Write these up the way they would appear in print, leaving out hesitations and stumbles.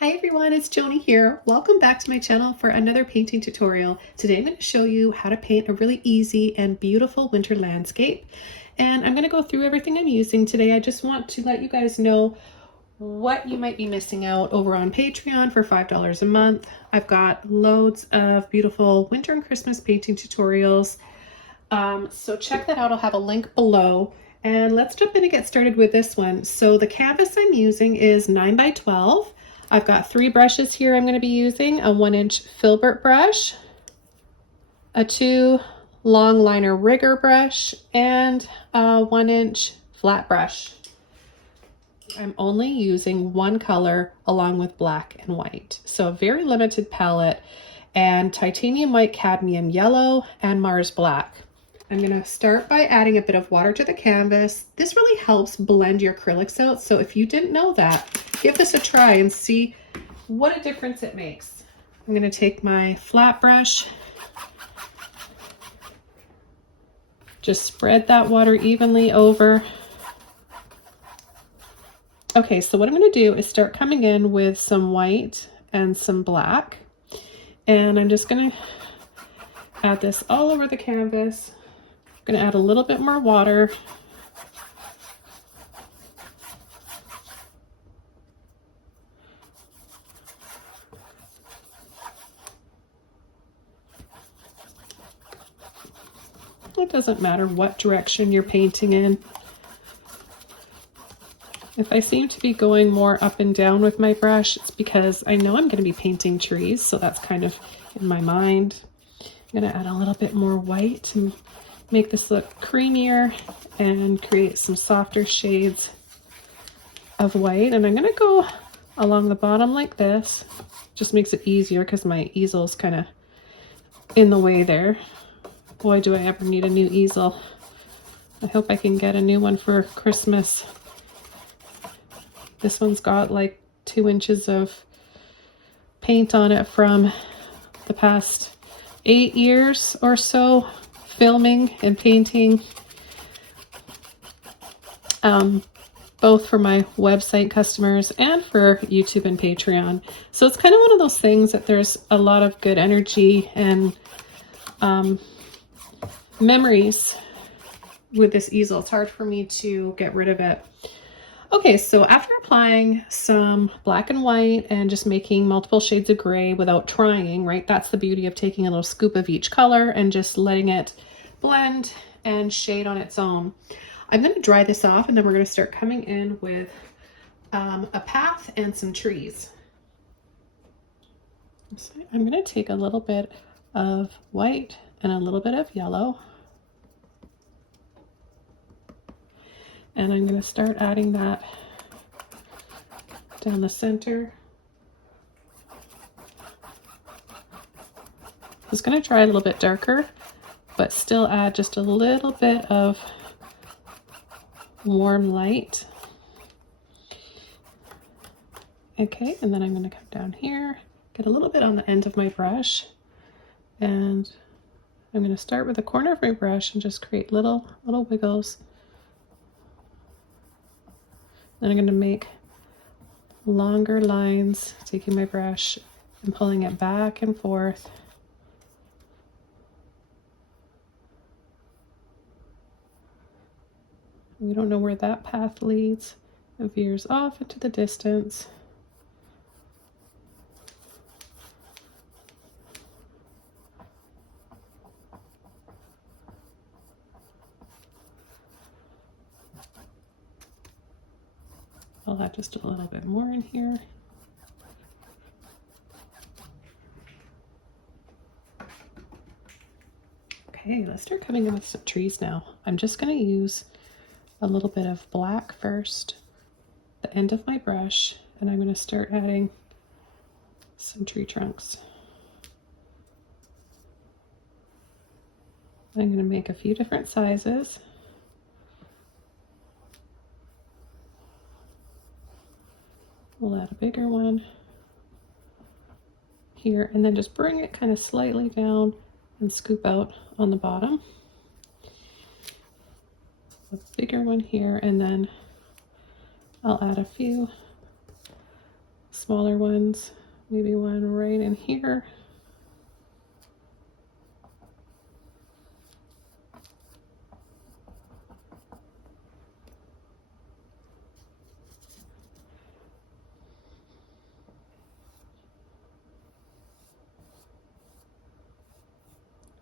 Hi everyone, it's Joni here. Welcome back to my channel for another painting tutorial. Today I'm going to show you how to paint a really easy and beautiful winter landscape. And I'm going to go through everything I'm using today. I just want to let you guys know what you might be missing out over on Patreon for $5 a month. I've got loads of beautiful winter and Christmas painting tutorials. So check that out. I'll have a link below. And let's jump in and get started with this one. So the canvas I'm using is 9 by 12. I've got 3 brushes here I'm going to be using, a 1-inch filbert brush, a 2 long liner rigger brush, and a 1-inch flat brush. I'm only using one color along with black and white. So a very limited palette, and titanium white, cadmium yellow, and Mars black. I'm going to start by adding a bit of water to the canvas. This really helps blend your acrylics out. So if you didn't know that, give this a try and see what a difference it makes. I'm going to take my flat brush, just spread that water evenly over. Okay, so what I'm going to do is start coming in with some white and some black. And I'm just going to add this all over the canvas. I'm going to add a little bit more water. It doesn't matter what direction you're painting in. If I seem to be going more up and down with my brush, it's because I know I'm going to be painting trees, so that's kind of in my mind. I'm going to add a little bit more white to make this look creamier and create some softer shades of white. And I'm going to go along the bottom like this. Just makes it easier because my easel is kind of in the way there. Boy, do I ever need a new easel. I hope I can get a new one for Christmas. This one's got like 2 inches of paint on it from the past 8 years or so, filming and painting, both for my website customers and for YouTube and Patreon. So it's kind of one of those things that there's a lot of good energy and memories with this easel. It's hard for me to get rid of it. Okay, so after applying some black and white and just making multiple shades of gray without trying, right? That's the beauty of taking a little scoop of each color and just letting it blend and shade on its own. I'm going to dry this off, and then we're going to start coming in with a path and some trees. So I'm going to take a little bit of white and a little bit of yellow. And I'm going to start adding that down the center. I was going to try a little bit darker, but still add just a little bit of warm light. Okay, and then I'm going to come down here, get a little bit on the end of my brush, and I'm going to start with the corner of my brush and just create little wiggles. Then I'm going to make longer lines, taking my brush and pulling it back and forth. We don't know where that path leads. It veers off into the distance. I'll add just a little bit more in here. Okay, let's start coming in with some trees now. I'm just going to use a little bit of black first, the end of my brush, and I'm going to start adding some tree trunks. I'm going to make a few different sizes. We'll add a bigger one here, and then just bring it kind of slightly down and scoop out on the bottom. A bigger one here, and then I'll add a few smaller ones, maybe one right in here.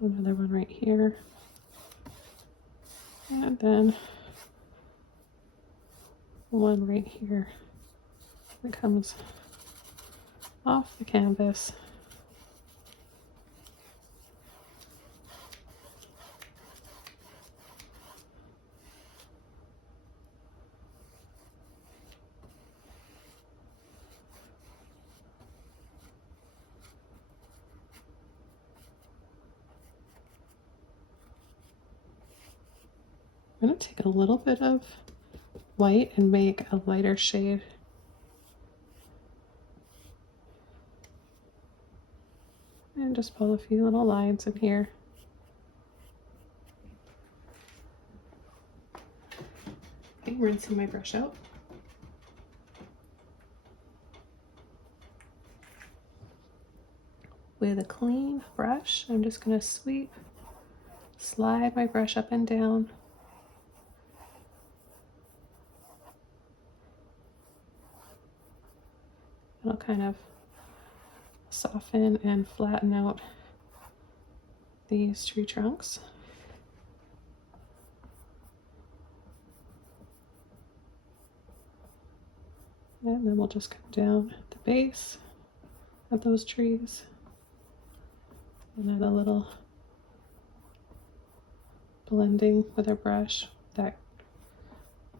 Another one right here. And then one right here that comes off the canvas. I'm going to take a little bit of white and make a lighter shade. And just pull a few little lines in here. Okay, rinsing my brush out. With a clean brush, I'm just going to sweep, slide my brush up and down. It'll kind of soften and flatten out these tree trunks. And then we'll just come down at the base of those trees and add a little blending with our brush, that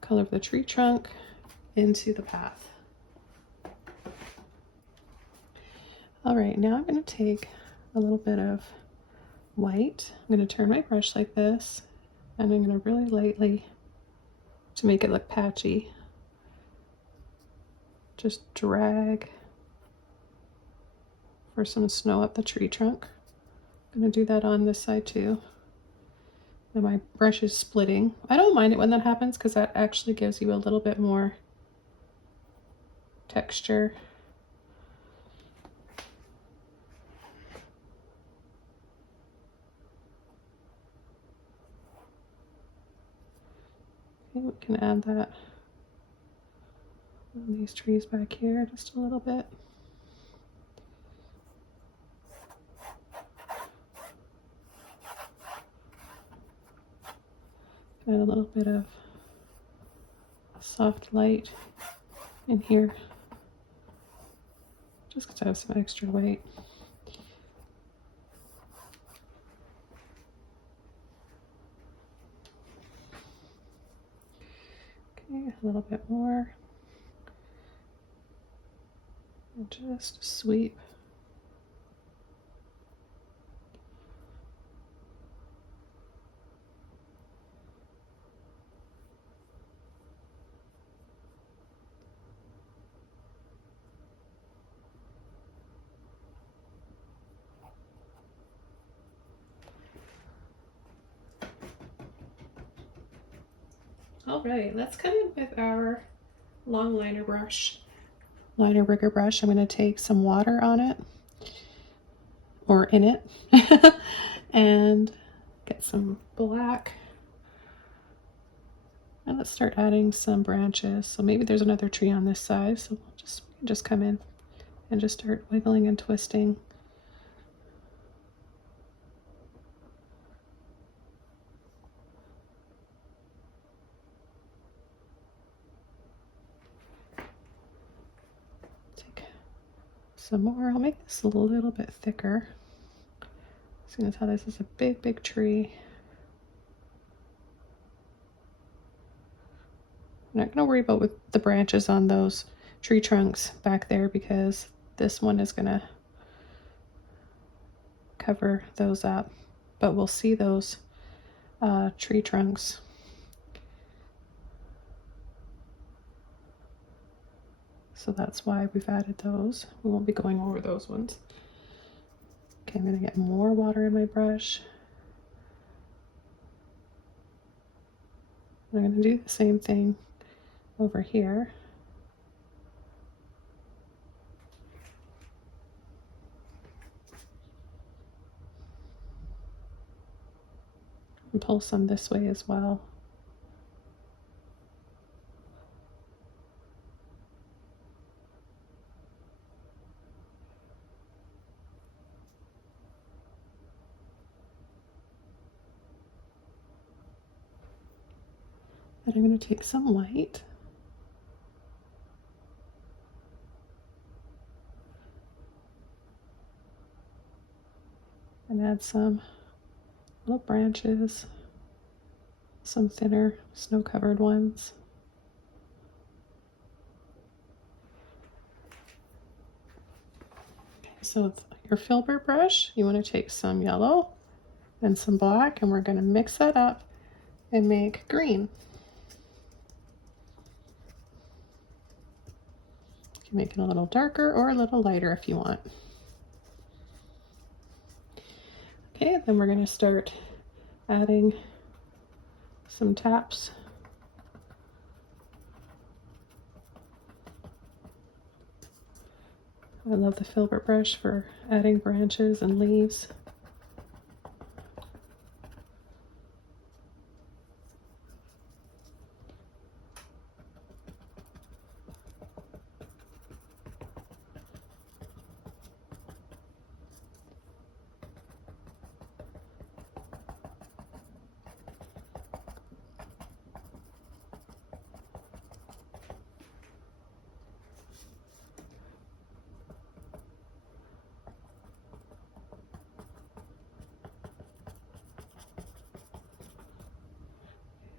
color of the tree trunk into the path. All right, now I'm going to take a little bit of white. I'm going to turn my brush like this, and I'm going to really lightly, to make it look patchy, just drag for some snow up the tree trunk. I'm going to do that on this side too. And my brush is splitting. I don't mind it when that happens because that actually gives you a little bit more texture. Okay, we can add that on these trees back here just a little bit. Add a little bit of soft light in here, just because I have some extra white. Okay, a little bit more. And just sweep. All right, let's come in with our long liner brush. Liner rigger brush. I'm going to take some water on it, or in it, and get some black. And let's start adding some branches. So maybe there's another tree on this side, so we'll just come in and just start wiggling and twisting. Some more. I'll make this a little bit thicker, seeing as how this is a big tree. I'm not going to worry about with the branches on those tree trunks back there because this one is going to cover those up, but we'll see those tree trunks. So that's why we've added those. We won't be going over those ones. Okay, I'm going to get more water in my brush. I'm going to do the same thing over here. and pull some this way as well. And I'm going to take some white and add some little branches, some thinner snow-covered ones. Okay, so with your filbert brush, you want to take some yellow and some black, and we're going to mix that up and make green. You can make it a little darker or a little lighter if you want. Okay, then we're going to start adding some taps. I love the filbert brush for adding branches and leaves.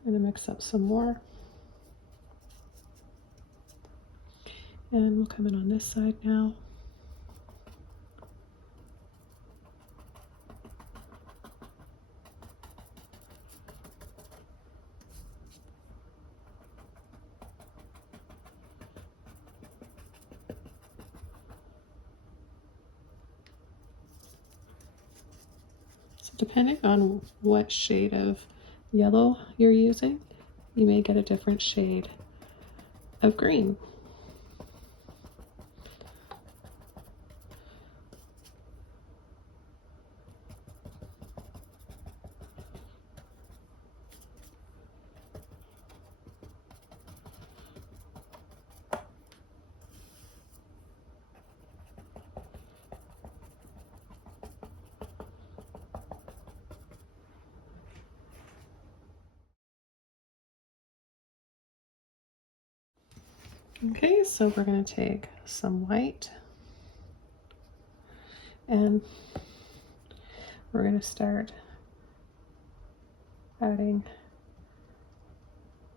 I'm going to mix up some more. And we'll come in on this side now. So depending on what shade of yellow you're using, you may get a different shade of green. Okay, so we're going to take some white and we're going to start adding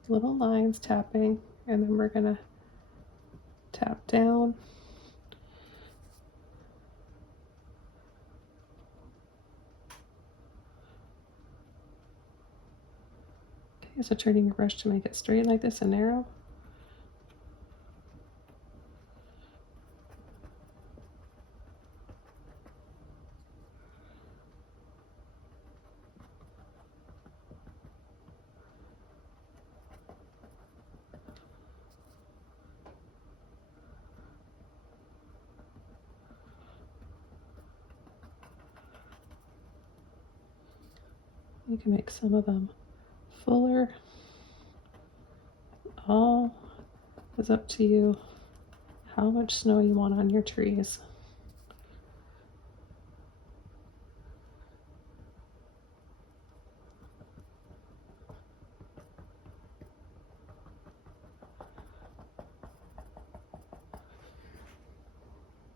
little lines, tapping, and then we're going to tap down. Okay, so turning your brush to make it straight like this and narrow. You can make some of them fuller. All is up to you how much snow you want on your trees.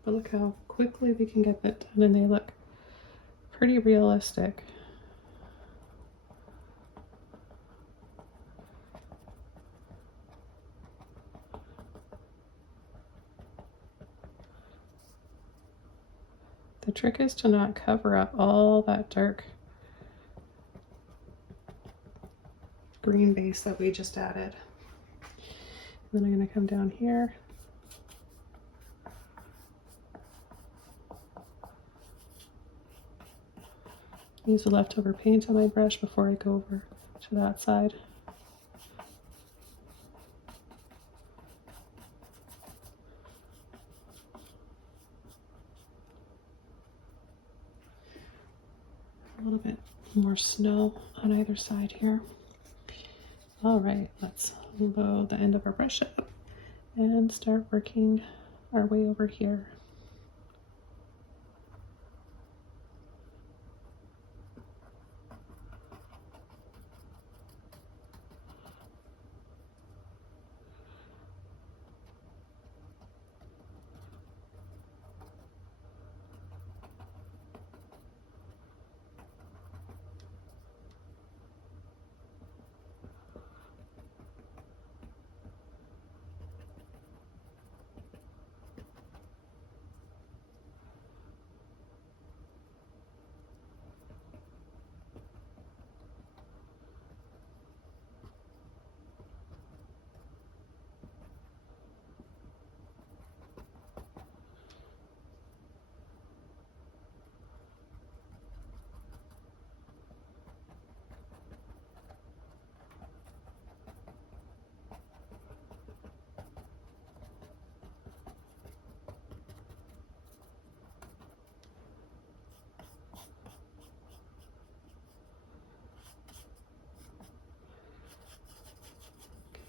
But look how quickly we can get that done, and they look pretty realistic. The trick is to not cover up all that dark green base that we just added. And then I'm going to come down here. Use the leftover paint on my brush before I go over to that side. A little bit More snow on either side here. All right, let's load the end of our brush up and start working our way over here.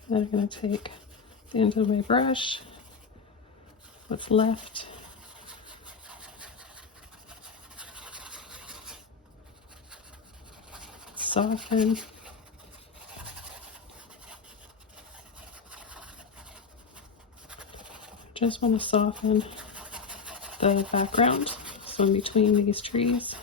Then I'm going to take the end of my brush, what's left, soften, just want to soften the background, so in between these trees.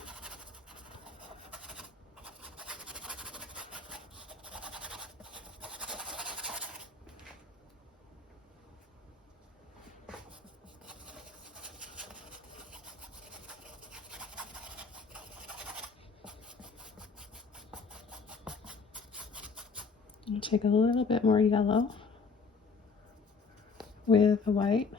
I'll take a little bit more yellow with the white.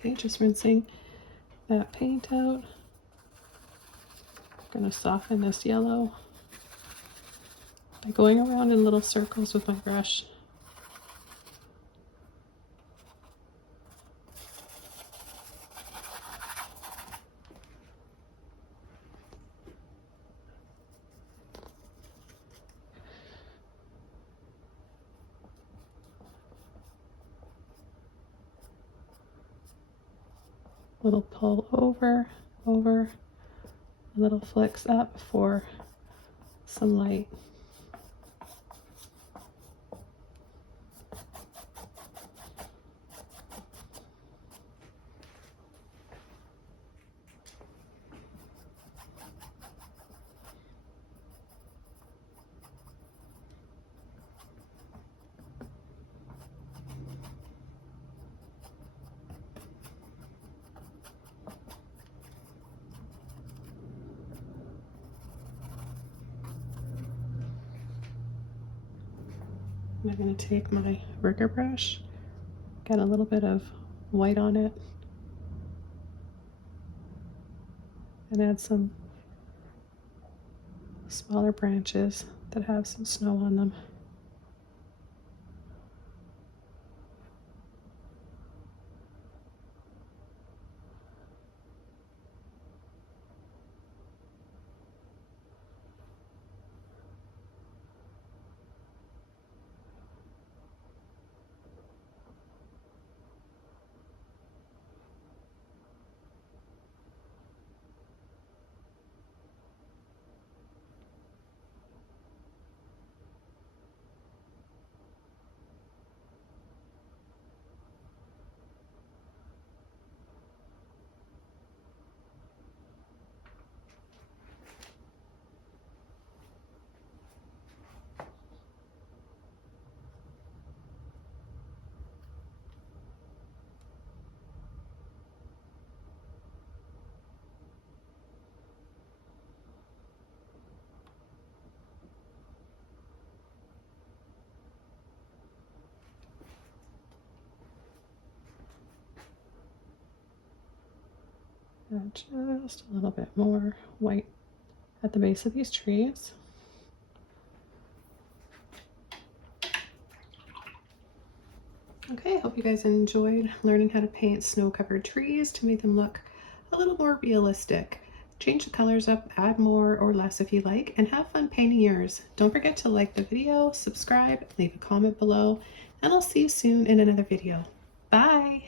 Okay, just rinsing that paint out. I'm going to soften this yellow by going around in little circles with my brush. Little pull over, little flicks up for some light. I'm going to take my rigger brush, got a little bit of white on it, and add some smaller branches that have some snow on them. Add just a little bit more white at the base of these trees. Okay, I hope you guys enjoyed learning how to paint snow-covered trees to make them look a little more realistic. Change the colors up, add more or less if you like, and have fun painting yours. Don't forget to like the video, subscribe, leave a comment below, and I'll see you soon in another video. Bye!